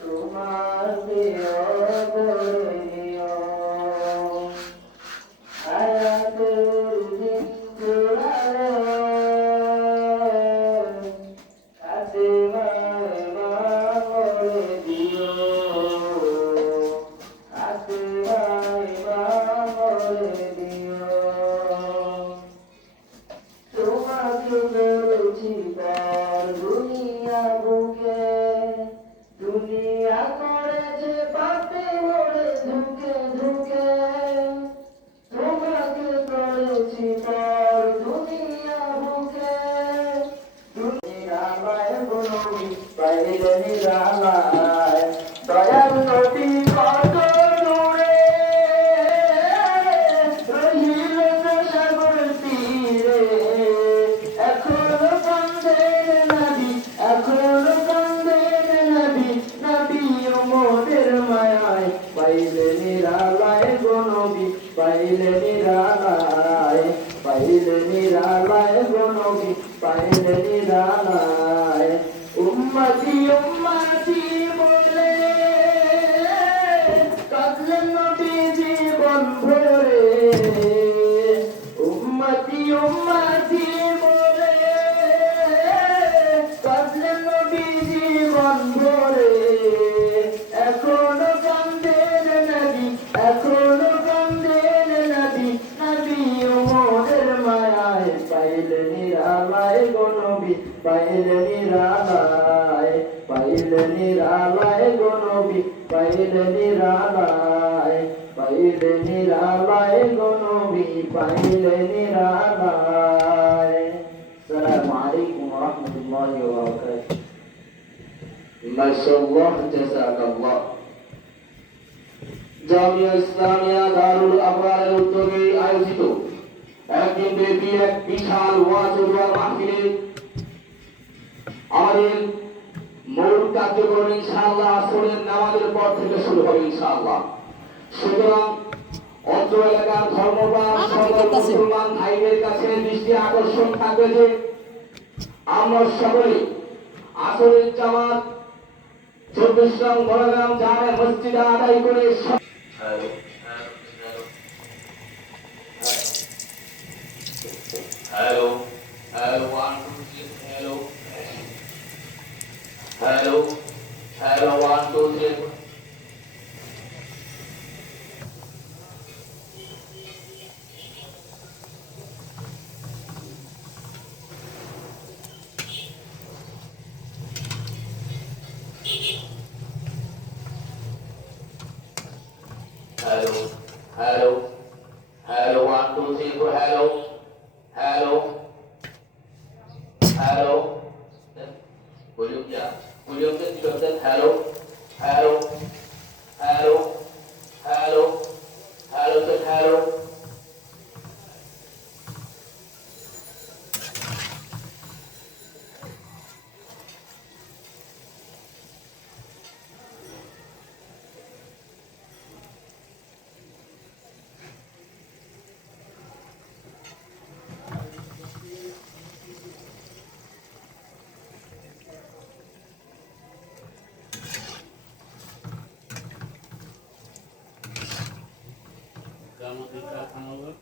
তোমার বলবি নিরালায় দয়াল নবী কত দূরে রহিল সাগর তীরে এখনও কান্দেন নবী এখনও কান্দেন নবী নবী মোদের মায়ায় পাইলে নিরালায় গো নবী পাইলে নিরালায় পাইলে নিরালায় গো নবী পাইলে নিরালায় vazio, vazio. পাইলে নিরালায় পাইলে নিরালায় গো নবী পাইলে নিরালায় আসসালামু আলাইকুম ওয়া রাহমাতুল্লাহি ওয়া বারাকাতুহু মাশাআল্লাহ জাযাকাল্লাহ জামিয়া ইসলামিয়া দারুল আবরারের উদ্যোগে আয়োজিত একদিন ব্যাপী এক বিশাল ওয়াজ ও দোয়া মাহফিলে আমাদের মূল কার্যক্রম ইনশাআল্লাহ আসরের নামাজের পর থেকে শুরু হবে ইনশাআল্লাহ সুতরাং অত্র এলাকার ধর্মপ্রাণ সকল মুসলমান ভাইদের কাছে দৃষ্টি আকর্ষণ থাকবে যে আমরা সকলে আসরের জামাত চব্বিশ নং বড়গ্রাম জামে মসজিদে আদায় করে Hello, hello, one, two, three, hello. Hello, hello, one, two, three. Hello, hello, hello, one, two, three, four, hello, hello, hello. क्या? William said to himself, hello, hello, hello. গ্রামোদ্দিকা খানগর